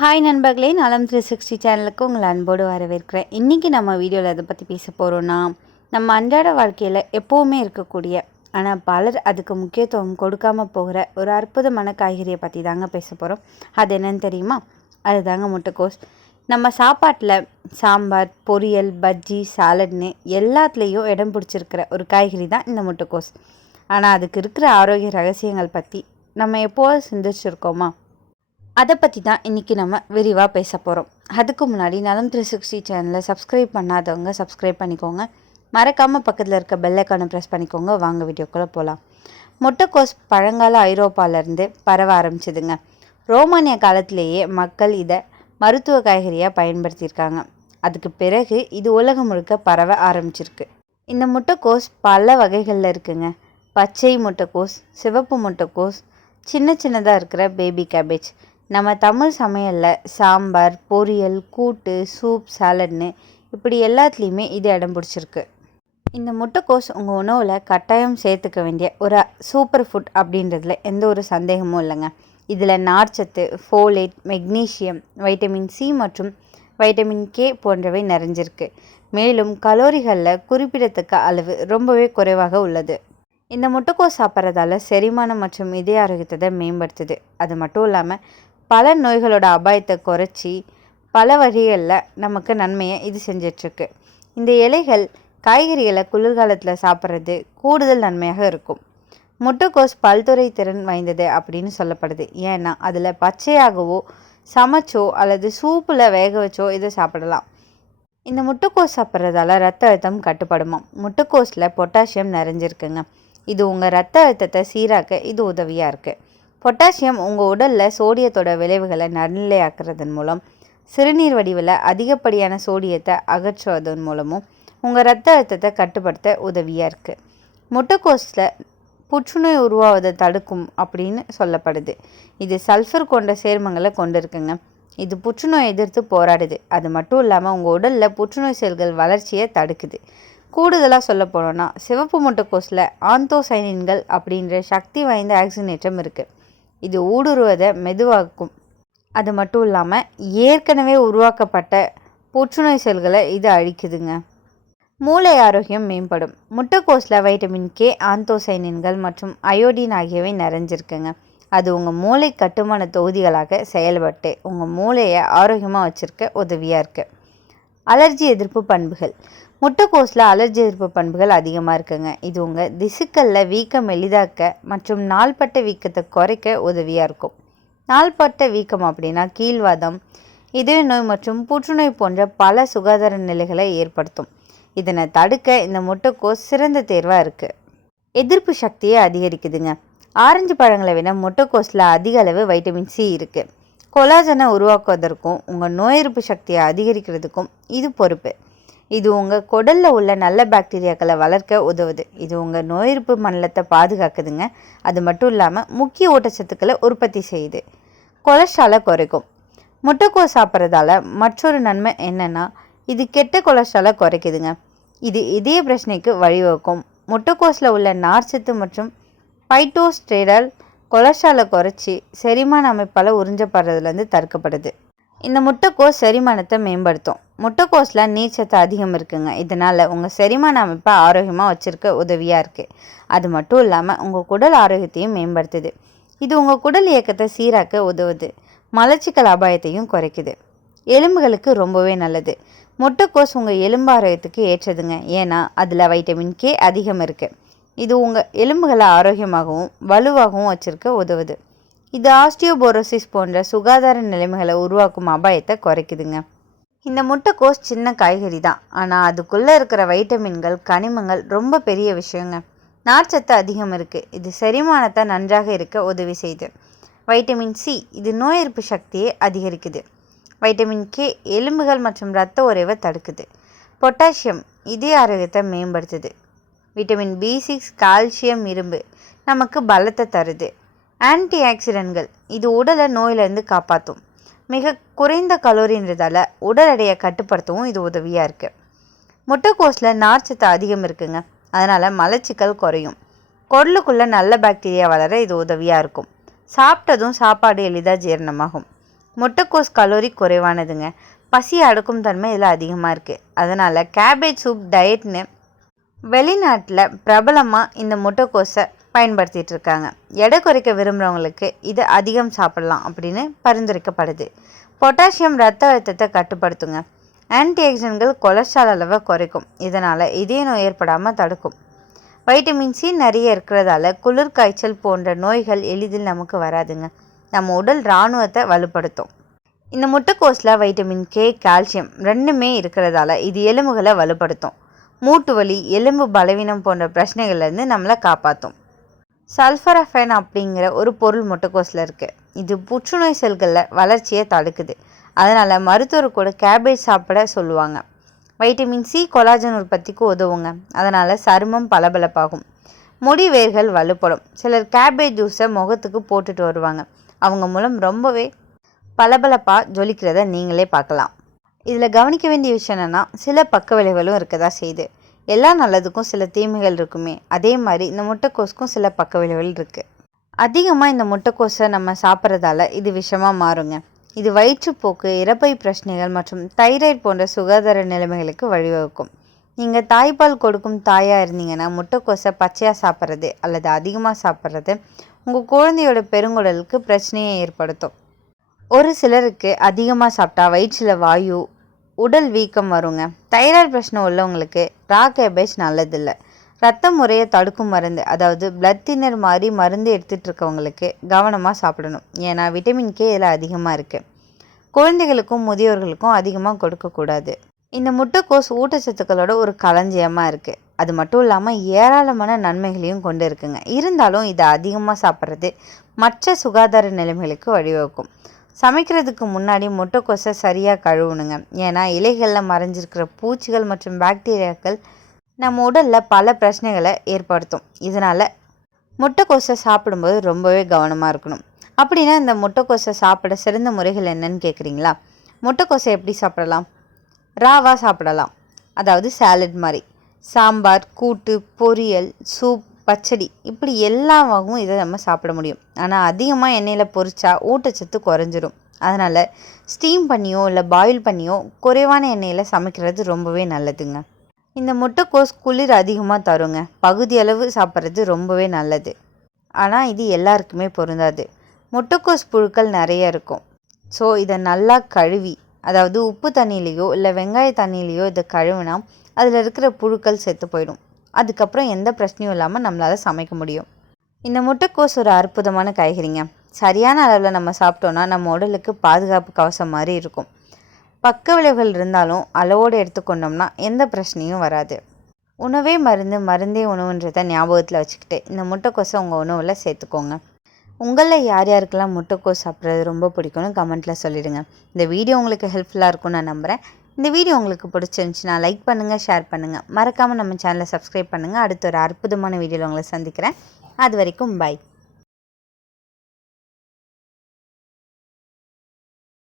Hi நண்பர்களே, நலம் 360 சேனலுக்கு உங்களை அன்போடு வரவேற்கிறேன். இன்றைக்கி நம்ம வீடியோவில் எதை பற்றி பேச போகிறோன்னா, நம்ம அன்றாட வாழ்க்கையில் எப்போவுமே இருக்கக்கூடிய ஆனால் பலர் அதுக்கு முக்கியத்துவம் கொடுக்காமல் போகிற ஒரு அற்புதமான காய்கறியை பற்றி தாங்க பேச போகிறோம். அது என்னன்னு தெரியுமா? அதுதாங்க முட்டைக்கோஸ். நம்ம சாப்பாட்டில் சாம்பார், பொரியல், பஜ்ஜி, சாலட்னு எல்லாத்துலேயும் இடம் பிடிச்சிருக்கிற ஒரு காய்கறி தான் இந்த முட்டைக்கோஸ். ஆனால் அதுக்கு இருக்கிற ஆரோக்கிய ரகசியங்கள் பற்றி நம்ம எப்போது சிந்திச்சிருக்கோமா? அதை பற்றி தான் இன்றைக்கி நம்ம விரிவாக பேச போகிறோம். அதுக்கு முன்னாடி நலம் 360 சேனலை சப்ஸ்கிரைப் பண்ணாதவங்க சப்ஸ்கிரைப் பண்ணிக்கோங்க. மறக்காமல் பக்கத்தில் இருக்க பெல் ஐக்கானை ப்ரெஸ் பண்ணிக்கோங்க. வாங்க வீடியோக்குள்ளே போகலாம். முட்டைக்கோஸ் பழங்கால ஐரோப்பாவிலேருந்து பரவ ஆரம்பிச்சிதுங்க. ரோமானிய காலத்திலேயே மக்கள் இதை மருத்துவ காய்கறியாக பயன்படுத்தியிருக்காங்க. அதுக்கு பிறகு இது உலகம் முழுக்க பரவ ஆரம்பிச்சிருக்கு. இந்த முட்டைக்கோஸ் பல வகைகளில் இருக்குங்க. பச்சை முட்டைக்கோஸ், சிவப்பு முட்டைக்கோஸ், சின்ன சின்னதாக இருக்கிற பேபி கேபேஜ். நம்ம தமிழ் சமையலில் சாம்பார், பொரியல், கூட்டு, சூப், சாலட்னு இப்படி எல்லாத்துலேயுமே இது இடம் பிடிச்சிருக்கு. இந்த முட்டைக்கோஸ் உங்கள் உணவில் கட்டாயம் சேர்த்துக்க வேண்டிய ஒரு சூப்பர் ஃபுட் அப்படின்றதுல எந்த ஒரு சந்தேகமும் இல்லைங்க. இதில் நார்ச்சத்து, ஃபோலேட், மெக்னீஷியம், வைட்டமின் சி மற்றும் வைட்டமின் கே போன்றவை நிறைஞ்சிருக்கு. மேலும் கலோரிகளில் குறிப்பிடத்தக்க அளவு ரொம்பவே குறைவாக உள்ளது. இந்த முட்டைக்கோஸ் சாப்பிட்றதால செரிமானம் மற்றும் இதய ஆரோக்கியத்தை மேம்படுத்துது. அது மட்டும் இல்லாமல் பல நோய்களோட அபாயத்தை குறைச்சி பல வழிகளில் நமக்கு நன்மையை இது செஞ்சிட்ருக்கு. இந்த இலைகள் காய்கறிகளை குளிர்காலத்தில் சாப்பிட்றது கூடுதல் நன்மையாக இருக்கும். முட்டைக்கோஸ் பல்துறை திறன் வாய்ந்தது அப்படின்னு சொல்லப்படுது. ஏன்னா அதில் பச்சையாகவோ சமைச்சோ அல்லது சூப்பில் வேக வச்சோ இதை சாப்பிடலாம். இந்த முட்டைக்கோஸ் சாப்பிட்றதால ரத்த அழுத்தம் கட்டுப்படுமா. முட்டைக்கோஸில் பொட்டாசியம் நிறைஞ்சிருக்குங்க. இது உங்கள் ரத்த அழுத்தத்தை சீராக்க இது உதவியாக இருக்குது. பொட்டாசியம் உங்கள் உடலில் சோடியத்தோட விளைவுகளை நடுநிலையாக்குறதன் மூலம் சிறுநீர் வடிவில் அதிகப்படியான சோடியத்தை அகற்றுவதன் மூலமும் உங்கள் ரத்த அழுத்தத்தை கட்டுப்படுத்த உதவியாக இருக்குது. முட்டைக்கோஸில் புற்றுநோய் உருவாவதை தடுக்கும் அப்படின்னு சொல்லப்படுது. இது சல்ஃபர் கொண்ட சேர்மங்களை கொண்டு இருக்குங்க. இது புற்றுநோய் எதிர்த்து போராடுது. அது மட்டும் இல்லாமல் உங்கள் உடலில் புற்றுநோய் செல்கள் வளர்ச்சியை தடுக்குது. கூடுதலாக சொல்ல போனோன்னா சிவப்பு முட்டைக்கோஸில் ஆந்தோசைனின்கள் அப்படின்ற சக்தி வாய்ந்த ஆக்சினேற்றம் இருக்குது. இது ஊடுருவதை மெதுவாக்கும். அது மட்டும் இல்லாமல் ஏற்கனவே உருவாக்கப்பட்ட புற்றுநோய் செல்களை இது அழிக்குதுங்க. மூளை ஆரோக்கியம் மேம்படும். முட்டைக்கோஸில் வைட்டமின் கே, ஆந்தோசைனின்கள் மற்றும் அயோடின் ஆகியவை நிறைஞ்சிருக்குங்க. அது உங்கள் மூளை கட்டுமான தொகுதிகளாக செயல்பட்டு உங்கள் மூளையை ஆரோக்கியமாக வச்சுருக்க உதவியாக இருக்குது. அலர்ஜி எதிர்ப்பு பண்புகள். முட்டைக்கோஸில் அலர்ஜி எதிர்ப்பு பண்புகள் அதிகமாக இருக்குங்க. இது உங்கள் திசுக்களில் வீக்கம் எளிதாக்க மற்றும் நாள்பட்ட வீக்கத்தை குறைக்க உதவியாக இருக்கும். நாள்பட்ட வீக்கம் அப்படின்னா கீழ்வாதம், இதய நோய் மற்றும் புற்றுநோய் போன்ற பல சுகாதார நிலைகளை ஏற்படுத்தும். இதனை தடுக்க இந்த முட்டைக்கோஸ் சிறந்த தேர்வாக இருக்குது. எதிர்ப்பு சக்தியை அதிகரிக்குதுங்க. ஆரஞ்சு பழங்களை விட முட்டைக்கோஸில் அதிக அளவு வைட்டமின் சி இருக்குது. கொலாஜனை உருவாக்குவதற்கும் உங்கள் நோய் எதிர்ப்பு சக்தியை அதிகரிக்கிறதுக்கும் இது பொறுப்பு. இது உங்கள் குடலில் உள்ள நல்ல பாக்டீரியாக்களை வளர்க்க உதவுது. இது உங்கள் நோய் எதிர்ப்பு மண்டலத்தை பாதுகாக்குதுங்க. அது மட்டும் இல்லாமல் முக்கிய ஊட்டச்சத்துக்களை உற்பத்தி செய்யுது. கொலஸ்ட்ராலை குறைக்கும். முட்டைக்கோஸ் சாப்பிட்றதால மற்றொரு நன்மை என்னென்னா இது கெட்ட கொலஸ்ட்ராலை குறைக்குதுங்க. இது இதய பிரச்சனைக்கு வழிவகுக்கும். முட்டைக்கோஸில் உள்ள நார்ச்சத்து மற்றும் பைட்டோஸ்டெரால் கொலஸ்ட்ராலை குறைச்சி செரிமான அமைப்பால் உறிஞ்சப்படுறதுலேருந்து தடுக்கப்படுது. இந்த முட்டைக்கோஸ் செரிமானத்தை மேம்படுத்தும். முட்டைக்கோஸில் நீர்ச்சத்து அதிகம் இருக்குங்க. இதனால் உங்கள் செரிமான அமைப்பை ஆரோக்கியமாக வச்சுருக்க உதவியாக இருக்குது. அது மட்டும் இல்லாமல் உங்கள் குடல் ஆரோக்கியத்தையும் மேம்படுத்துது. இது உங்கள் குடல் இயக்கத்தை சீராக்க உதவுது. மலச்சிக்கல் அபாயத்தையும் குறைக்குது. எலும்புகளுக்கு ரொம்பவே நல்லது. முட்டைக்கோஸ் உங்கள் எலும்பு ஆரோக்கியத்துக்கு ஏற்றதுங்க. ஏன்னா அதில் வைட்டமின் கே அதிகம் இருக்குது. இது உங்கள் எலும்புகளை ஆரோக்கியமாகவும் வலுவாகவும் வச்சுருக்க உதவுது. இது ஆஸ்டியோபோரோசிஸ் போன்ற சுகாதார நிலைமைகளை உருவாக்கும் அபாயத்தை குறைக்குதுங்க. இந்த முட்டைக்கோஸ் சின்ன காய்கறி தான், ஆனால் அதுக்குள்ளே இருக்கிற வைட்டமின்கள், கனிமங்கள் ரொம்ப பெரிய விஷயங்க. நார்ச்சத்து அதிகம் இருக்குது. இது செரிமானத்தை நன்றாக இருக்க உதவி செய்யுது. வைட்டமின் சி இது நோய் எதிர்ப்பு சக்தியை அதிகரிக்குது. வைட்டமின் கே எலும்புகள் மற்றும் இரத்த உறைவை தடுக்குது. பொட்டாசியம் இதய ஆரோக்கியத்தை மேம்படுத்துது. விட்டமின் பி6 கால்சியம், இரும்பு நமக்கு பலத்தை தருது. ஆன்டி ஆக்சிடென்ட்கள் இது உடலை நோயிலிருந்து காப்பாற்றும். மிக குறைந்த கலோரின்றதால உடல் எடையை கட்டுப்படுத்தவும் இது உதவியாக இருக்குது. முட்டைக்கோஸில் நார்ச்சத்து அதிகம் இருக்குங்க. அதனால் மலச்சிக்கல் குறையும். குடலுக்குள்ளே நல்ல பாக்டீரியா வளர இது உதவியாக இருக்கும். சாப்பிட்டதும் சாப்பாடு எளிதாக ஜீரணமாகும். முட்டைக்கோஸ் கலோரி குறைவானதுங்க. பசி அடக்கும் தன்மை இதில் அதிகமாக இருக்குது. அதனால் கேபேஜ் சூப் டயட்னு வெளிநாட்டில் பிரபலமாக இந்த முட்டைக்கோஸை பயன்படுத்திகிட்டு இருக்காங்க. எடை குறைக்க விரும்புகிறவங்களுக்கு இது அதிகம் சாப்பிடலாம் அப்படின்னு பரிந்துரைக்கப்படுது. பொட்டாசியம் ரத்த அழுத்தத்தை கட்டுப்படுத்துங்க. ஆன்டி ஆக்சிடென்ட்கள் கொலஸ்ட்ரால் அளவை குறைக்கும். இதனால் இதய நோய் ஏற்படாமல் தடுக்கும். வைட்டமின் சி நிறைய இருக்கிறதால குளிர் காய்ச்சல் போன்ற நோய்கள் எளிதில் நமக்கு வராதுங்க. நம்ம உடல் இராணுவத்தை வலுப்படுத்தும். இந்த முட்டைக்கோஸில் வைட்டமின் கே, கால்சியம் ரெண்டுமே இருக்கிறதால இது எலும்புகளை வலுப்படுத்தும். மூட்டு வலி, எலும்பு பலவீனம் போன்ற பிரச்சனைகள்லேருந்து நம்மளை காப்பாற்றும். சல்ஃபரஃபைன் அப்படிங்கிற ஒரு பொருள் முட்டைக்கோஸில் இருக்குது. இது புற்றுநோய் செல்களில் வளர்ச்சியை தடுக்குது. அதனால் மருத்துவர் கூட கேபேஜ் சாப்பிட சொல்லுவாங்க. வைட்டமின் சி கொலாஜன் உற்பத்திக்கு உதவுங்க. அதனால் சருமம் பளபளப்பாகும். முடி வேர்கள் வலுப்படும். சிலர் கேபேஜ் ஜூஸை முகத்துக்கு போட்டுட்டு வருவாங்க. அவங்க மூலம் ரொம்பவே பளபளப்பாக ஜொலிக்கிறத நீங்களே பார்க்கலாம். இதில் கவனிக்க வேண்டிய விஷயம் என்னென்னா, சில பக்க விளைவுகளும் இருக்கதா செய்யுது. எல்லா நல்லதுக்கும் சில தீமைகள் இருக்குமே, அதே மாதிரி இந்த முட்டைக்கோஸுக்கும் சில பக்க விளைவுகள் இருக்குது. அதிகமாக இந்த முட்டைக்கோஸை நம்ம சாப்பிட்றதால இது விஷமாக மாறுங்க. இது வயிற்றுப்போக்கு, இரைப்பை பிரச்சனைகள் மற்றும் தைராய்டு போன்ற சுகாதார நிலைமைகளுக்கு வழிவகுக்கும். நீங்கள் தாய்ப்பால் கொடுக்கும் தாயாக இருந்தீங்கன்னா முட்டைக்கோஸை பச்சையாக சாப்பிட்றது அல்லது அதிகமாக சாப்பிட்றது உங்கள் குழந்தையோட பெருங்குடலுக்கு பிரச்சனையை ஏற்படுத்தும். ஒரு சிலருக்கு அதிகமாக சாப்பிட்டா வயிற்றில் வாயு, உடல் வீக்கம் வருங்க. தைராய்டு பிரச்சனை உள்ளவங்களுக்கு ரா கேபேஜ் நல்லதில்லை. ரத்த முறையை தடுக்கும் மருந்து, அதாவது பிளட் தின்னர் மாதிரி மருந்து எடுத்துகிட்டு இருக்கவங்களுக்கு கவனமாக சாப்பிடணும். ஏன்னா விட்டமின் கே இதில் அதிகமாக இருக்குது. குழந்தைகளுக்கும் முதியோர்களுக்கும் அதிகமாக கொடுக்கக்கூடாது. இந்த முட்டைக்கோஸ் ஊட்டச்சத்துக்களோட ஒரு களஞ்சியமாக இருக்குது. அது மட்டும் இல்லாமல் ஏராளமான நன்மைகளையும் கொண்டு இருக்குங்க. இருந்தாலும் இதை அதிகமாக சாப்பிட்றது மற்ற சுகாதார நிலைமைகளுக்கு வழிவகுக்கும். சமைக்கிறதுக்கு முன்னாடி முட்டைக்கோஸை சரியாக கழுவணுங்க. ஏன்னா இலைகளில் மறைஞ்சிருக்கிற பூச்சிகள் மற்றும் பாக்டீரியாக்கள் நம்ம உடலில் பல பிரச்சனைகளை ஏற்படுத்தும். இதனால் முட்டைக்கோஸை சாப்பிடும்போது ரொம்பவே கவனமாக இருக்கணும். அப்படின்னா இந்த முட்டைக்கோஸை சாப்பிட சிறந்த முறைகள் என்னன்னு கேட்குறீங்களா? முட்டைக்கோஸை எப்படி சாப்பிடலாம்? ராவாக சாப்பிடலாம், அதாவது சாலட் மாதிரி. சாம்பார், கூட்டு, பொரியல், சூப், பச்சடி இப்படி எல்லாமாகவும் இதை நம்ம சாப்பிட முடியும். ஆனால் அதிகமாக எண்ணெயில் பொரிச்சா ஊட்டச்சத்து குறைஞ்சிரும். அதனால் ஸ்டீம் பண்ணியோ இல்லை பாயில் பண்ணியோ குறைவான எண்ணெயில் சமைக்கிறது ரொம்பவே நல்லதுங்க. இந்த முட்டைக்கோஸ் குளிர் அதிகமாக தருங்க. பகுதியளவு சாப்பிட்றது ரொம்பவே நல்லது. ஆனால் இது எல்லாருக்குமே பொருந்தாது. முட்டைக்கோஸ் புழுக்கள் நிறைய இருக்கும். ஸோ இதை நல்லா கழுவி, அதாவது உப்பு தண்ணியிலையோ இல்லை வெங்காய தண்ணியிலையோ இதை கழுவினா அதில் இருக்கிற புழுக்கள் செத்து போயிடும். அதுக்கப்புறம் எந்த பிரச்சனையும் இல்லாமல் நம்மளால் சமைக்க முடியும். இந்த முட்டைக்கோஸ் ஒரு அற்புதமான காய்கறிங்க. சரியான அளவில் நம்ம சாப்பிட்டோன்னா நம்ம உடலுக்கு பாதுகாப்பு கவசம் மாதிரி இருக்கும். பக்க விளைவுகள் இருந்தாலும் அளவோடு எடுத்துக்கொண்டோம்னா எந்த பிரச்சனையும் வராது. உணவே மருந்து, மருந்தே உணவுன்றதை ஞாபகத்தில் வச்சுக்கிட்டு இந்த முட்டைக்கோஸை உங்கள் உணவில் சேர்த்துக்கோங்க. உங்களில் யார் யாருக்கெல்லாம் முட்டைக்கோஸ் சாப்பிட்றது ரொம்ப பிடிக்கும்னு கமெண்ட்டில் சொல்லிடுங்க. இந்த வீடியோ உங்களுக்கு ஹெல்ப்ஃபுல்லாக இருக்கும்னு நான் நம்புகிறேன். இந்த வீடியோ உங்களுக்கு பிடிச்சிருந்துச்சுன்னா லைக் பண்ணுங்கள், ஷேர் பண்ணுங்கள். மறக்காமல் நம்ம சேனலை சப்ஸ்கிரைப் பண்ணுங்கள். அடுத்த ஒரு அற்புதமான வீடியோவில் உங்களை சந்திக்கிறேன். அது வரைக்கும் பை.